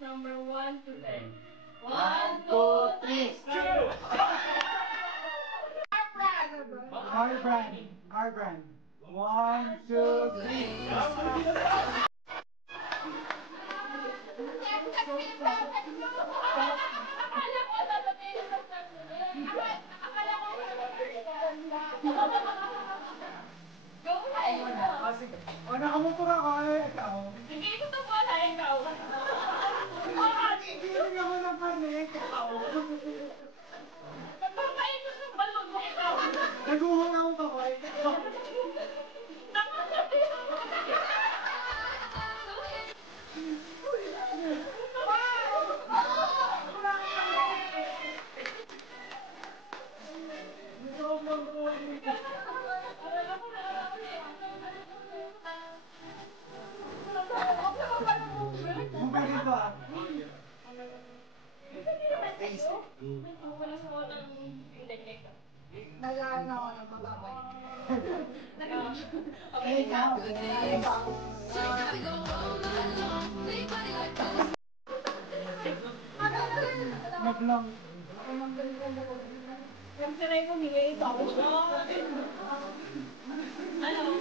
Number 1 to 10. 1, 2, 3, shoot! Our brand. 1, 2, 3. Nakamupura ka eh. Sige, ito to po na ikaw. Hindi ako ng kanin. Nagpapainit ng balon mo ikaw. Naguhong ako pa ko eh. Naglang. Yung sinay ko nila ikaw. Ano?